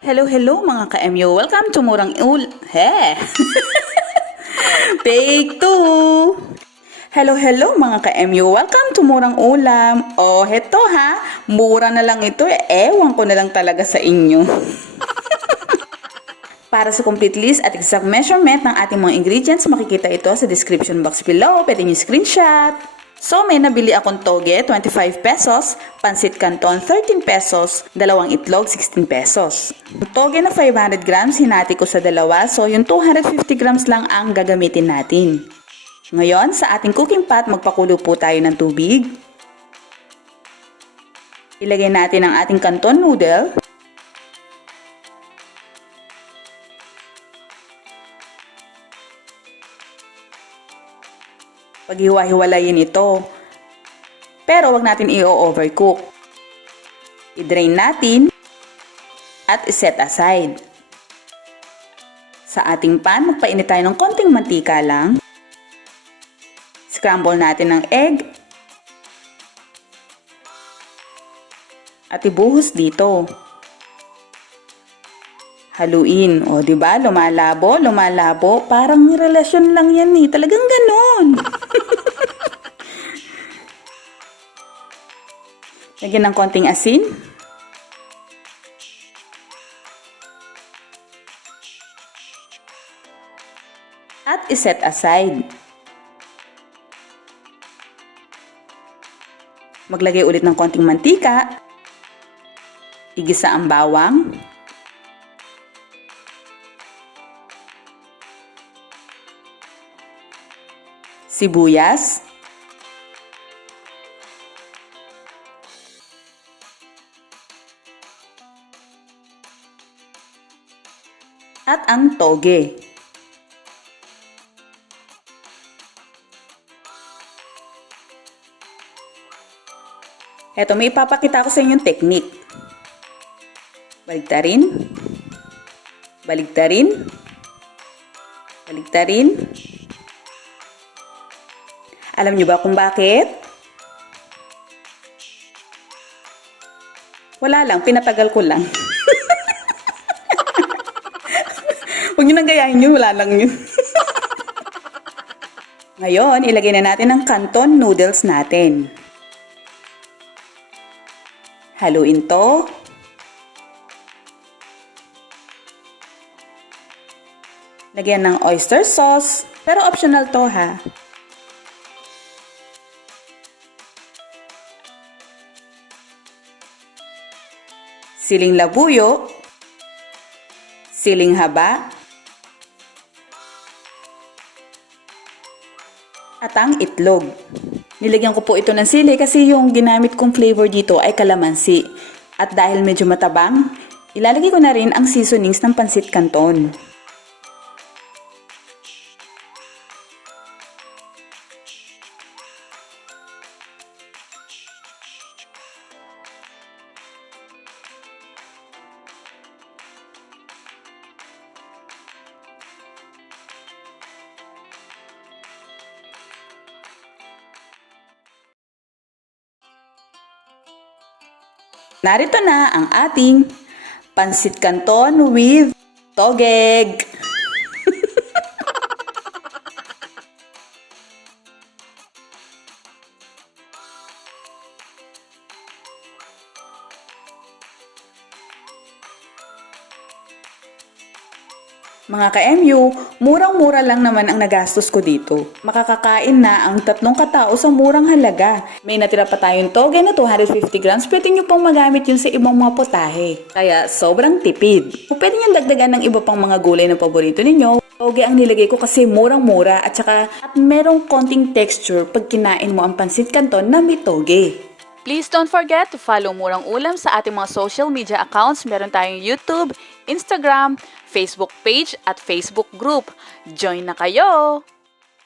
Hello mga ka-MU. Welcome to Murang Ulam. Take 2. Hello mga ka-MU. Welcome to Murang Ulam. Oh, heto ha. Mura na lang ito. Ewan ko na lang talaga sa inyo. Para sa complete list at exact measurement ng ating mga ingredients, makikita ito sa description box below. Pwede nyo screenshot. So, may nabili akong toge, 25 pesos, pancit canton, 13 pesos, dalawang itlog, 16 pesos. Toge na 500 grams, hinati ko sa dalawa, so yung 250 grams lang ang gagamitin natin. Ngayon, sa ating cooking pot, magpakulo po tayo ng tubig. Ilagay natin ang ating canton noodle. Paghiwa-hiwalayin ito. Pero wag natin i-overcook. I-drain natin at i-set aside. Sa ating pan, magpainit tayo ng konting mantika lang. Scramble natin ng egg. At ibuhos dito. Haluin. O, diba? Lumalabo. Parang may relasyon lang yan eh. Talagang ganon. Lagyan ng konting asin. At iset aside. Maglagay ulit ng konting mantika. Igisa ang bawang. Sibuyas. At ang toge. Eto, may ipapakita ko sa inyong technique. Baligtarin. Baligtarin. Baligtarin. Alam niyo ba kung bakit? Wala lang, pinatagal ko lang. Huwag nyo nang gayahin yun, wala lang yun. Ngayon, ilagay na natin ang canton noodles natin. Haluin to. Lagyan ng oyster sauce, pero optional to ha. Siling labuyo, siling haba, at ang itlog. Nilagyan ko po ito ng sili kasi yung ginamit kong flavor dito ay kalamansi. At dahil medyo matabang, ilalagay ko na rin ang seasonings ng pancit canton. Narito na ang ating pancit canton with TOGUEGG. Mga ka-MU, murang-mura lang naman ang nagastos ko dito. Makakakain na ang 3 katao sa murang halaga. May natira pa tayong toge na 250 grams, pwede nyo pang magamit yun sa ibang mga potahe. Kaya sobrang tipid. Pwede nyo dagdagan ng iba pang mga gulay na paborito ninyo. Toge ang nilagay ko kasi murang-mura at merong konting texture pag kinain mo ang pancit canton na may toge. Please don't forget to follow Murang Ulam sa ating mga social media accounts. Meron tayong YouTube, Instagram, Facebook page at Facebook group. Join na kayo!